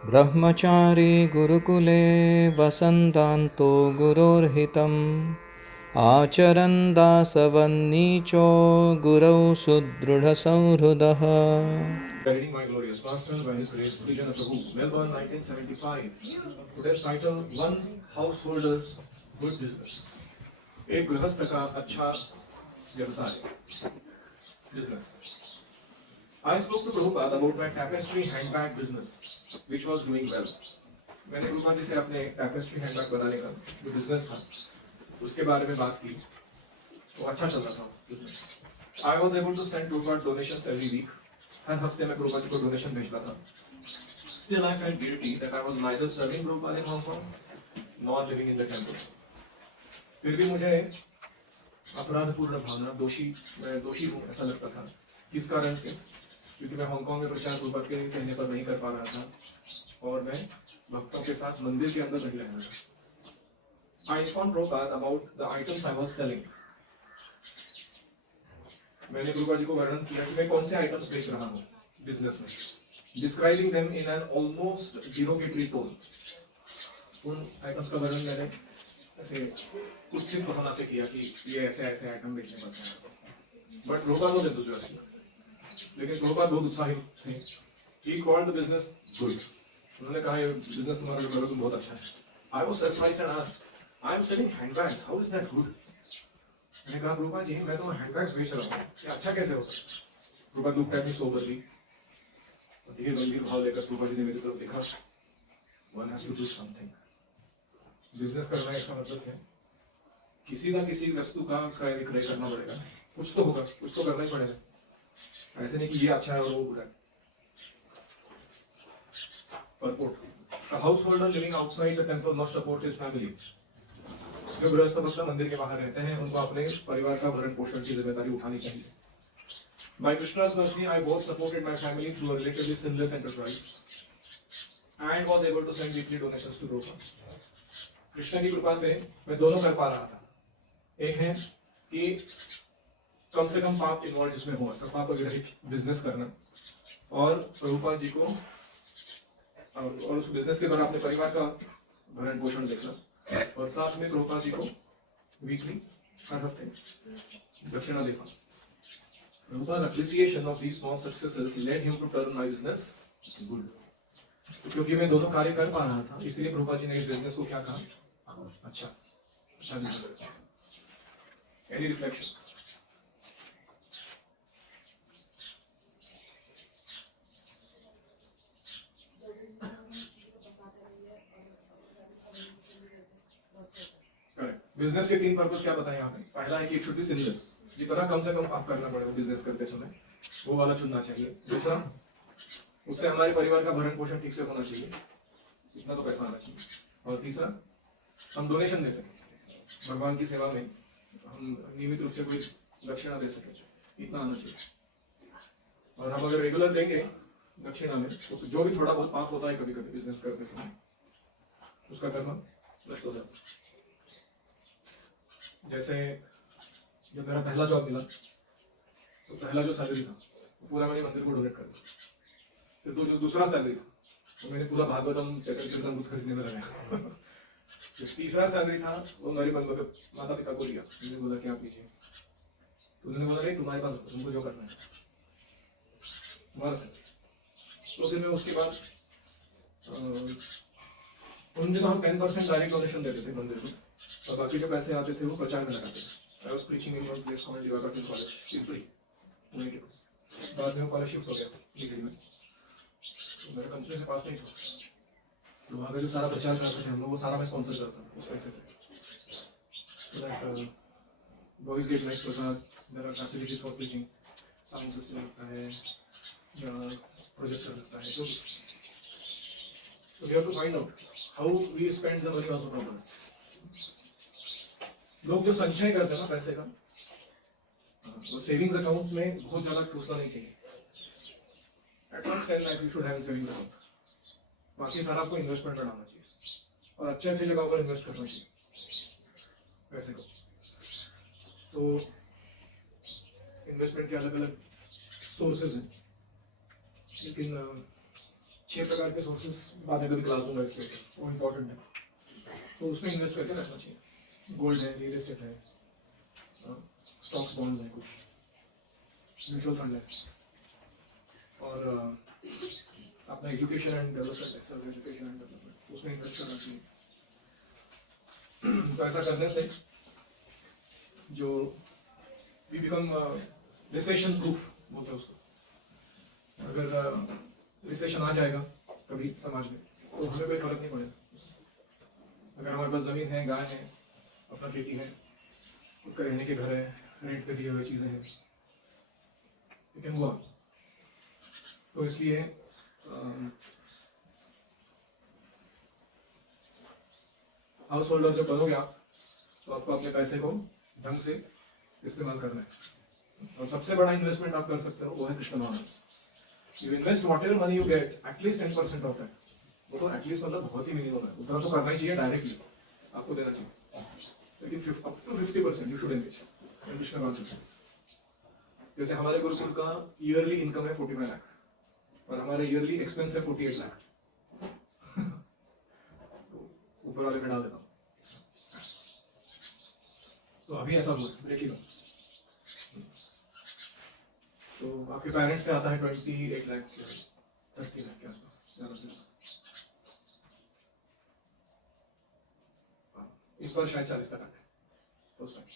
ब्रह्मचारी गुरुकुले वसन्तान्तो गुरोर्हितम् आचरन् दासवन्नीचो गुरौ सुदृढसंहृदः। Guiding my glorious master by his grace, Gurujan Prabhu, Melbourne, 1975. Today's title: One Householder's Good Business. एक गृहस्थ का अच्छा व्यवसाय, business. I spoke to Prabhupada about my tapestry handbag business, which was doing well. मैंने प्रभुपाद जी से अपने tapestry handbag बनाने का जो business था, उसके बारे में बात की, तो अच्छा चल रहा था business. I was able to send Prabhupada donations every week. हर हफ्ते में प्रभुपाद जी को डोनेशन भेजता था. Still I felt guilty that I was neither serving Prabhupada in Hong Kong nor living in the temple. फिर भी मुझे अपराधपूर्ण भावना, मैं दोषी हूँ ऐसा लगता था. किस कारण से? क्योंकि मैं हांगकांग में प्रचार प्रभुपाद के कहने पर नहीं कर पा रहा था और मैं भक्तों के साथ मंदिर के अंदर नहीं रह रहा था. I informed Prabhupada about the items I was selling. मैंने प्रभुपाद जी को वर्णन किया कि मैं कौन से आइटम्स बेच रहा हूँ बिजनेस में, describing them in an almost derogatory tone. उन आइटम्स का वर्णन मैंने ऐसे कुत्सित भावना से किया कि ये ऐसे ऐसे आइटम बेचने पड़ते हैं. बट प्रभुपाद वाज एंथुसियास्टिक, लेकिन प्रभुपाद बहुत उत्साहित थे. He called the business good. उन्होंने कहा ये बिजनेस तुम्हारा जो करो तुम बहुत अच्छा है. I was surprised and asked, I am selling handbags, how is that good? मैंने कहा प्रभुपाद जी मैं तो हैंडबैग्स बेच रहा हूँ, ये अच्छा कैसे हो सकता? Prabhupada looked at me soberly. धीरे गंभीर भाव लेकर प्रभुपाद जी ने मेरी तरफ देखा. One has to do something. Business करना इसका मतलब है किसी ना किसी वस्तु का क्रय विक्रय करना पड़ेगा. कुछ तो होगा, कुछ तो करना ही पड़ेगा. ऐसे नहीं कि ये अच्छा है और वो बुरा है. Purport: A householder living outside the temple must support his family. जो गृहस्थ भक्त मंदिर के बाहर रहते हैं उनको अपने परिवार का भरण पोषण की जिम्मेदारी उठानी चाहिए. By Krishna's mercy, I both supported my family through a relatively sinless enterprise and was able to send weekly donations to Prabhupada. Krishna की कृपा से मैं दोनों कर पा रहा था. एक है कि कम से कम पाप इन्वॉल्व जिसमें हो, सब पाप रहित बिजनेस करना, और प्रभुपाद जी को और उस बिजनेस के द्वारा अपने परिवार का भरण पोषण देखना, और साथ में प्रभुपाद जी को वीकली हर हफ्ते दक्षिणा देना. Prabhupada's appreciation of these small successes led him to turn my business good. क्योंकि मैं दोनों कार्य कर पा रहा था, इसलिए प्रभुपाद जी ने इस बिजनेस को क्या कहा? अच्छा बिजनेस. Any reflections? बिजनेस के 3 पर्पस क्या बताएं यहाँ पे? पहला है कि इट शुड बी सिनलेस. जितना कम से कम पाप करना पड़ेगा बिजनेस करते समय वो वाला चुनना चाहिए. दूसरा, उससे हमारे परिवार का भरण पोषण ठीक से होना चाहिए, इतना तो पैसा आना चाहिए. और तीसरा, हम डोनेशन दे सकें भगवान की सेवा में, हम नियमित रूप से कोई दक्षिणा दे सकें, इतना आना चाहिए. और हम अगर रेगुलर देंगे दक्षिणा में तो जो भी थोड़ा बहुत पाप होता है कभी कभी बिजनेस करते समय, उसका कर्म नष्ट हो जाता है. जैसे जब मेरा पहला जॉब मिला तो पहला जो सैलरी था वो पूरा मैंने मंदिर को डोनेट कर दिया. फिर तो जो दूसरा सैलरी था तो मैंने पूरा भागवतम चैतन्य खरीदने में लगाया. तीसरा सैलरी था वो मेरे माता पिता को दिया. मैंने बोला कि आप लीजिए. तो उन्होंने बोला नहीं तुम्हारे पास तुमको जो करना है तुम्हारा सैलरी. तो फिर मैं उसके बाद उन दिनों हम 10% डायरेक्ट डोनेशन देते थे मंदिर में, और बाकी जो पैसे आते थे वो प्रचार में लगाते थे. I was preaching in one place called Divakar College, Pimpri, Pune के पास. बाद में कॉलेज शिफ्ट हो गया दिल्ली में, तो मेरे कंपनी से पास नहीं था, तो वहाँ पे जो सारा प्रचार करते थे हम लोग वो सारा मैं स्पॉन्सर करता था उस पैसे से. So that boys get nice Prasad, there are facilities for preaching, sound system लगता है, प्रोजेक्टर लगता है. So we have to find out how we spend the money also properly. लोग जो संचय करते हैं ना पैसे का, वो सेविंग्स अकाउंट में बहुत ज्यादा ठूसना नहीं चाहिए. Advance 10 lakh you should have in savings account. बाकी सारा आपको इन्वेस्टमेंट में डालना चाहिए और अच्छे अच्छे जगह पर इन्वेस्ट करना चाहिए पैसे को. तो इन्वेस्टमेंट के अलग अलग सोर्सेज हैं, लेकिन 6 प्रकार के सोर्सेस बाद में कभी क्लास दूंगा इसके ऊपर, वो इम्पोर्टेंट है, तो उसमें इन्वेस्ट करके रखना चाहिए। गोल्ड है, रियल एस्टेट है, स्टॉक्स बॉन्ड्स हैं, कुछ म्यूचुअल फंड है, और अपना एजुकेशन एंड डेवलपमेंट है, सेल्फ एजुकेशन एंड डेवलपमेंट, उसमें इन्वेस्ट करना चाहिए। तो ऐसा करने से जो वी बिकम रिसेशन प्रूफ बोलते हैं उसको, अगर रिसेशन आ जाएगा कभी समाज में तो हमें कोई फर्क नहीं पड़ेगा। अगर हमारे पास जमीन है, गाय है, अपना खेती है, खुद का रहने के घर है, रेंट पे दिए हुए चीजें हैं, यू कैन गो ऑन। तो इसलिए हाउस होल्डर जब बनोगे आप, तो आपको अपने पैसे को ढंग से इस्तेमाल करना है, और सबसे बड़ा इन्वेस्टमेंट आप कर सकते हो वो है कृष्ण भावना। You invest whatever money you get, at least 10% of that, वो तो एटलीस्ट मतलब बहुत ही मिनिमम है, उतना तो करना ही चाहिए, डायरेक्टली आपको देना चाहिए, लेकिन up to 50% you should engage in Krishna consciousness. जैसे हमारे गुरुकुल का ईयरली इनकम है 45 लाख और हमारे ईयरली एक्सपेंस है 48 लाख। ऊपर वाले में डाल देता हूँ। तो अभी ऐसा हुआ ब्रेक इवन, तो आपके पेरेंट्स से आता है 28 लाख 30 लाख के आसपास, ज्यादा से ज्यादा। इस बार शायद 40 तक आते हैं उस टाइम,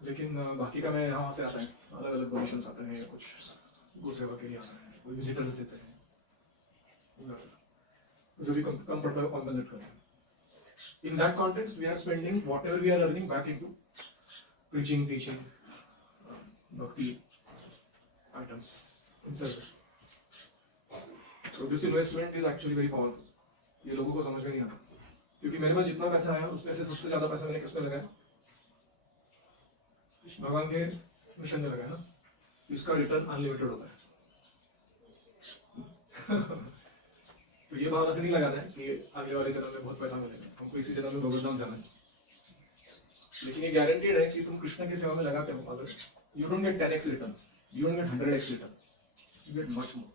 लेकिन बाकी का मैं यहाँ से आता है, अलग अलग डोनेशंस आते हैं, या कुछ गो सेवा के लिए आता है, कोई विजिटर्स देते हैं, जो भी कम पड़ता है कॉम्पेंसेट करते हैं। In that context, we are spending whatever we are earning back into preaching, teaching, bhakti items in service. So this investment is actually very powerful. ये लोगों को समझ में नहीं आता, क्योंकि मेरे पास जितना पैसा आया उसमें से सबसे ज्यादा पैसा मैंने किसमें लगाया? भगवान के मिशन में लगाया ना, इसका रिटर्न अनलिमिटेड होता है। तो ये भावना से नहीं लगाना है कि अगले वाले जन्म में बहुत पैसा मिलेगा, हमको इसी जन्म में गोवर्धन जाना है, लेकिन ये गारंटीड है कि तुम कृष्ण की सेवा में लगाते हो, अगर you don't get 10x return, you don't get 100x return, you get much more.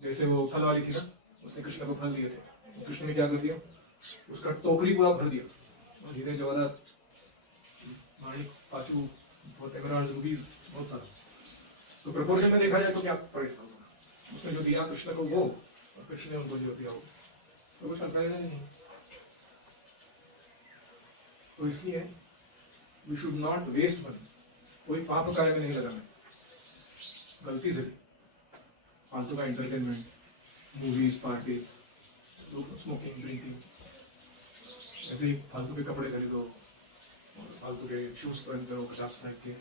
जैसे वो फल वाली थी ना, उसने कृष्ण को फल दिए थे, कृष्ण ने क्या कर दिया, उसका टोकरी पूरा भर दिया, हीरे जवाहरात माणिक पाचू बहुत एमराल्ड्स रूबीज बहुत सारा। तो प्रपोर्शन में देखा जाए तो क्या प्राइस था उसका, उसने जो दिया कृष्ण को वो, और कृष्ण ने उनको जो दिया वो, तो कुछ कंपैरिजन नहीं। तो इसलिए we should not waste money, कोई पाप कार्य में नहीं लगाना, गलती से भी फालतू का entertainment, movies, parties, smoking, drinking, ऐसे ही फालतू के कपड़े खरीदो और फालतू के शूज पहनते हो 50 लाख के,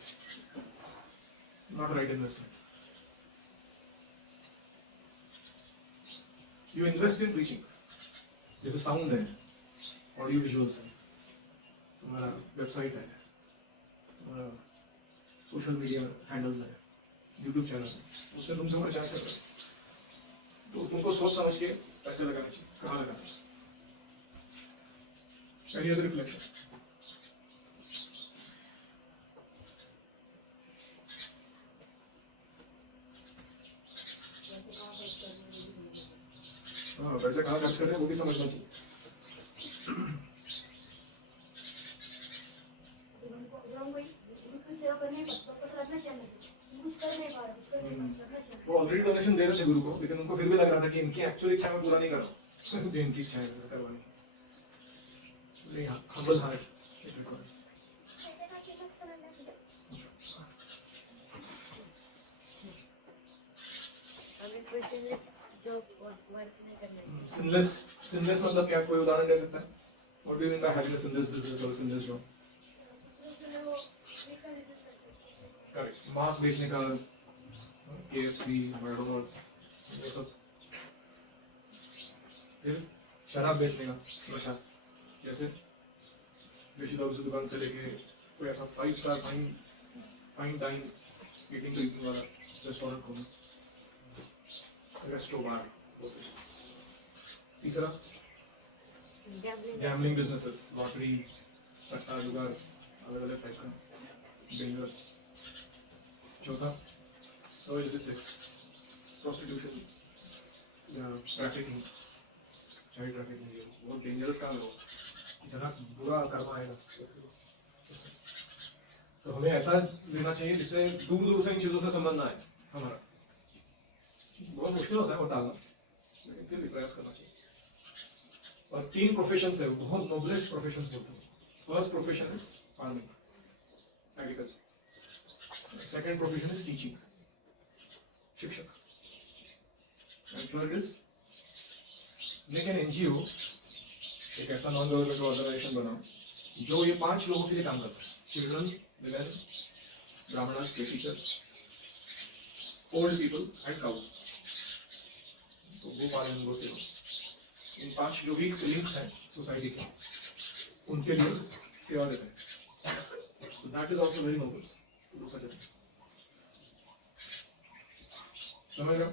not right investment. You invest in reaching, जैसे साउंड है, ऑडियो विजुअल्स है, तुम्हारा वेबसाइट है, तुम्हारा सोशल मीडिया हैंडल्स है, यूट्यूब चैनल है, उसमें तुम जो प्रचार कर रहे हो, तो तुमको सोच समझ के पैसे लगाने चाहिए, कहाँ लगाना है। Any other reflection? हाँ, पैसे कहाँ खर्च कर रहे हैं वो भी समझना चाहिए। वो ऑलरेडी डोनेशन दे रहे थे गुरु को, लेकिन उनको फिर भी लग रहा था कि इनकी एक्चुअल इच्छा मैं पूरा नहीं कर रहा हूँ, जो इनकी इच्छा है वैसे करवानी। humble heart it requires. Sinless मतलब क्या, कोई उदाहरण दे सकता है? What do you mean by having a sinless business or a sinless job? Correct. मांस बेचने का, KFC, McDonald's, ये सब। फिर शराब बेचने का, नशा, जैसे देशी दारू की दुकान से लेके कोई ऐसा 5 star fine dine eating drinking वाला रेस्टोरेंट खोलना, रेस्टो बार। तीसरा गैम्बलिंग बिजनेसेस, लॉटरी, सट्टा, जुगार, अलग अलग टाइप का, बिंगर्स। चौथा, 6 प्रोस्टिट्यूशन, या ट्रैफिकिंग, चाइल्ड ट्रैफिकिंग, ये बहुत डेंजरस काम है वो, इतना बुरा कर्म आएगा। तो हमें ऐसा लेना चाहिए जिससे दूर दूर से इन चीज़ों से संबंध ना आए हमारा। बहुत मुश्किल होता है वो टालना, लेकिन फिर भी प्रयास करना चाहिए। और 3 प्रोफेशंस है, बहुत नोबलेस्ट प्रोफेशंस बोलते हैं। First profession is farming, agriculture. Second profession is teaching, शिक्षक। And third is make an NGO, एक ऐसा नॉन गवर्नमेंटल ऑर्गेनाइजेशन बनाओ जो ये 5 लोगों के लिए काम करता है: children, women, Brahmanas, teachers, old people and cows. तो गोपालन, गोसेवा, इन 5 जो वीक लिंक्स हैं सोसाइटी के, उनके लिए सेवा देते हैं। So that is also very noble to do such a thing. समझ रहे हो?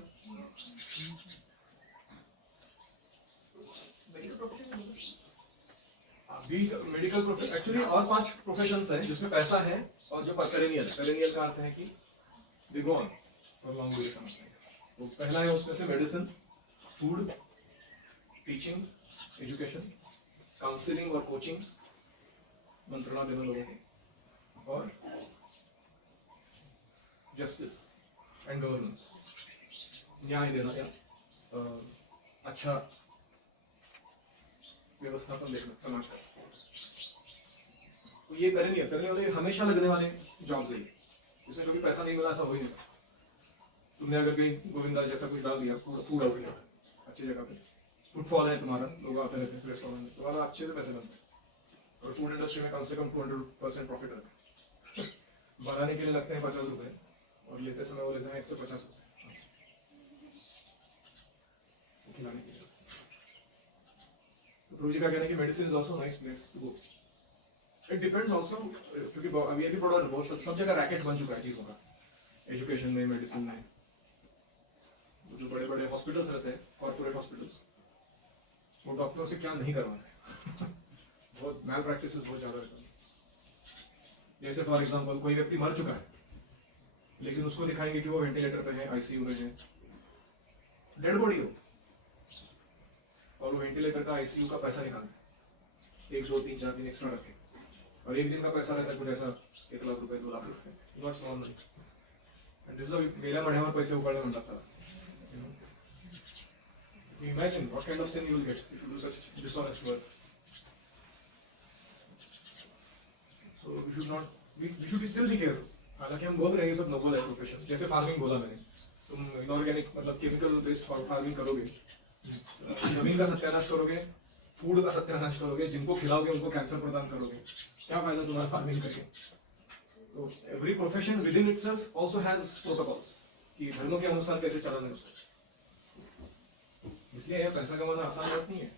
मेडिकल प्रोफेशन एक्चुअली और 5 प्रोफेशंस हैं जिसमें पैसा है और जो पेरेनियल है। पेरेनियल का अर्थ है कि they go on for long duration of time. तो पहला है उसमें से medicine, food, teaching, education, counselling और कोचिंग, मंत्रणा देना लोगों को, और जस्टिस एंड गवर्नेंस, न्याय देना या अच्छा व्यवस्थापन देखना समाज का। तो ये करने वाले हमेशा लगने वाले जॉब्स है, इसमें कभी पैसा नहीं मिला ऐसा हो ही नहीं सकता। तुमने अगर कहीं गोविंदा जैसा कुछ डाल दिया फूड आउटलेट अच्छी जगह पे, फुटफॉल है तुम्हारा, लोग आते रहते हैं रेस्टोरेंट में, तुम्हारा अच्छे से पैसे बनते हैं। और फूड इंडस्ट्री में कम से कम 200% प्रॉफिट रहता है। बनाने के लिए लगते हैं 50 रुपए और लेते समय वो लेते हैं 150 रुपए खिलाने के लिए। तो प्रभु जी का कहना है कि medicine is also nice place to go. It depends also, क्योंकि अभी अभी बहुत सब जगह रैकेट बन चुका है चीज़ों का, एजुकेशन में, मेडिसिन में। जो बड़े बड़े हॉस्पिटल्स रहते हैं, कॉर्पोरेट हॉस्पिटल्स, वो डॉक्टरों से क्या नहीं करवा रहे। बहुत मैल प्रैक्टिस बहुत ज़्यादा रहता है। जैसे फॉर एग्जांपल कोई व्यक्ति मर चुका है, लेकिन उसको दिखाएंगे कि वो वेंटिलेटर पे है, आईसीयू में है, डेड बॉडी हो, और वो वेंटिलेटर का आईसीयू का पैसा निकालते 1, 2, 3, 4 दिन एक्स्ट्रा रखे, और एक दिन का पैसा रहता है कुछ ऐसा 1 लाख रुपए, 2 लाख रुपए, not small money. And this is मेल्या मढ्यावर पैसे उकळले म्हणतात त्याला। Imagine what kind of sin you will get if you do such dishonest work. So we should still be careful. हालांकि हम बोल रहे हैं ये सब नोबल है प्रोफेशन, जैसे फार्मिंग बोला मैंने, तुम इनऑर्गेनिक मतलब केमिकल बेस्ड फार्मिंग करोगे, जमीन का सत्यानाश करोगे, फूड का सत्यानाश करोगे, जिनको खिलाओगे उनको कैंसर प्रदान करोगे, क्या फायदा तुम्हारा फार्मिंग करके। तो every profession with in itself also has protocols कि धर्मों के अनुसार कैसे चलाना है उसको। इसलिए यह पैसा कमाना आसान बात नहीं है।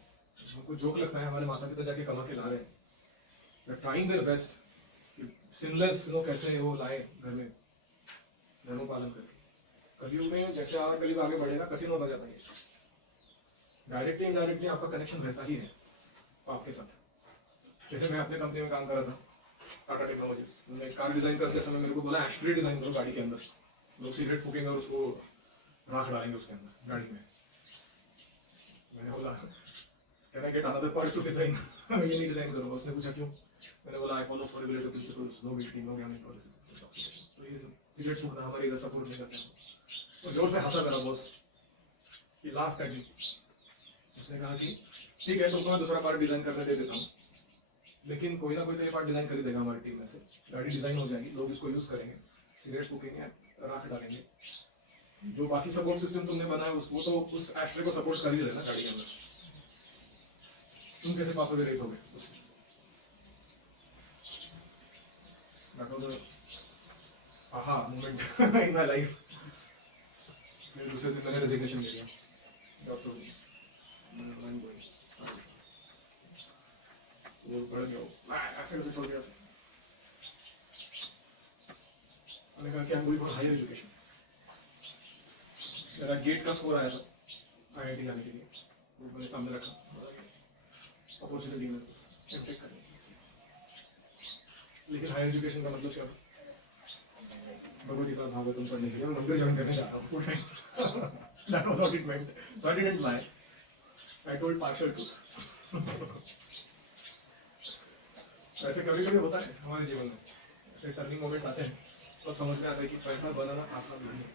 हमको जोक लगता है हमारे माता पिता जाके कमा के ला रहे हैं, they are trying their best कि सिनलेस लोग कैसे वो लाए घर में धर्म पालन करके। कलयुग में जैसे और कलयुग आगे बढ़ेगा कठिन होता जाता है। डायरेक्टली इनडायरेक्टली आपका कनेक्शन रहता ही है आपके साथ। जैसे मैं अपने कंपनी में काम कर रहा था, टाटा टेक्नोलॉजीज, मैंने कार डिजाइन करते समय मेरे को बोला एस्ट्रे डिजाइन करो गाड़ी के अंदर, लोग सिगरेट फूकेंगे और उसको राख डालेंगे उसके अंदर गाड़ी में। मैंने बोला can I get another part to design, ये नहीं डिजाइन करो। उसने पूछा क्यों? मैंने बोला I follow for regulatory principles, no vetting, no gaming policies. तो ये सिगरेट फूकना हमारे इधर सपोर्ट नहीं करते हैं। तो जोर से हंसा मेरा boss, he laughed at me. उसने कहा कि ठीक है तुमको मैं दूसरा पार्ट डिजाइन करने दे देता हूँ, लेकिन कोई ना कोई तो ये पार्ट डिजाइन कर ही देगा हमारी टीम में से। गाड़ी डिजाइन हो जाएगी, लोग इसको यूज करेंगे, सिगरेट फूकेंगे, राख डालेंगे। जो बाकी सपोर्ट सिस्टम तुमने बनाया वो तो उस एस्ट्रे को सपोर्ट कर ही लेना गाड़ी के अंदर। तुम कैसे पापोगे रेट होगे? That was a aha moment in my life. फिर दूसरे दिन मैंने रेजिग्नेशन ले लिया जॉब से। वो बढ़ गया, ऐसे कैसे छोड़ दिया? मैंने कहा कि I'm going for higher education. मेरा गेट का स्कोर आया था आईआईटी जाने के लिए, वो मैंने सामने रखा, अपॉर्चुनिटी मेरे पास एमटेक करने की। लेकिन हायर एजुकेशन का मतलब क्या? भगवद गीता भागवतम पढ़ने के लिए मैं मंदिर ज्वाइन करने जा रहा हूँ। That was what it meant. So I didn't lie. I told partial truth. वैसे कभी कभी होता है हमारे जीवन में, ऐसे टर्निंग मोमेंट आते हैं तब समझ में आता है कि पैसा बनाना आसान नहीं है.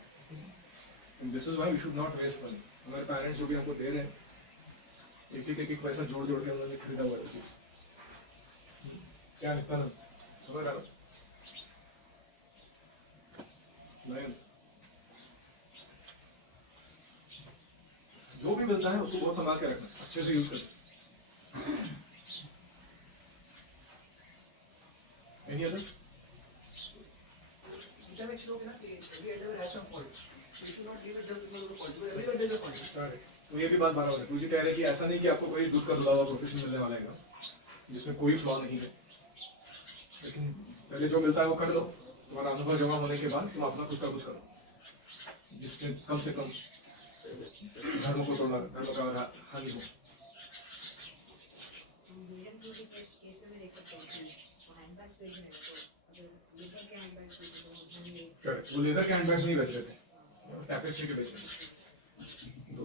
This is why we should not waste money. हमारे पेरेंट्स जो भी हमको दे रहे हैं, एक पैसा जोड़ जोड़ के उन्होंने खरीदा हुआ है चीज. क्या निकला ना, समझ रहा हो? नहीं, जो भी मिलता है उसको बहुत संभाल के रखना, अच्छे से यूज करना. Any other? Intervention हो गया ना कि every elder has some fault. You should not leave it just because of the fault. Because everyone there is a fault. Correct. तो ये भी बात बराबर है. मुझे कह रहे हैं कि ऐसा नहीं कि आपको कोई दूध का धुला हुआ प्रोफेशन मिलने वाला है जिसमें कोई फ्लॉ नहीं है. लेकिन पहले जो मिलता है वो कर लो. तुम्हारा अनुभव जमा होने के बाद तुम अपना खुद का कुछ करो, जिसमें कम से कम धर्म को तोड़ना, धर्म का हानि हो. Correct. वो लेदर के हैंडबैग्स नहीं बेच रहे थे, टैपेस्ट्री के बेच रहे थे. तो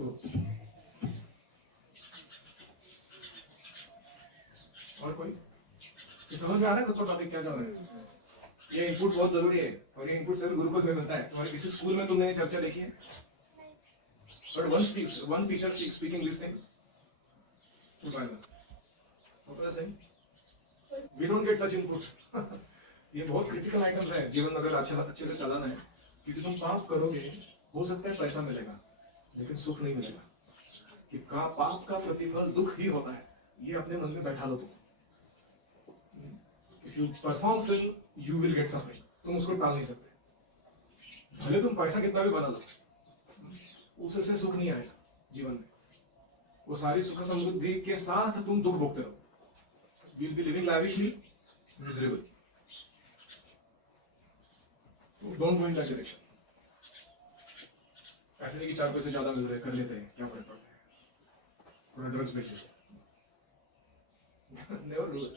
और कोई ये समझ में आ रहा है सबको टॉपिक क्या चल रहा है? ये इनपुट बहुत जरूरी है और ये इनपुट सिर्फ गुरुकुल में मिलता है. तुम्हारे किसी स्कूल में तुमने ये चर्चा देखी है? But one teacher speaking these things. What was I saying? We don't get such inputs. ये बहुत क्रिटिकल आइटम्स है जीवन अगर अच्छे से चलाना है. क्योंकि तुम पाप करोगे, हो सकता है पैसा मिलेगा लेकिन सुख नहीं मिलेगा. कि पाप का प्रतिफल दुख ही होता है, ये अपने मन में बैठा लो तुम. If you perform sin, you will get suffering. तुम उसको टाल नहीं सकते. भले तुम पैसा कितना भी बना लो, उससे सुख नहीं आएगा जीवन में. वो सारी सुख समृद्धि के साथ तुम दुख भोगते रहो. You will be living lavishly, miserable. Don't go in that direction. ऐसे नहीं कि 4 पैसे ज्यादा मिल रहे कर लेते हैं, क्या फर्क पड़ता है, थोड़ा ड्रग्स बेच लेते हैं. Never do it.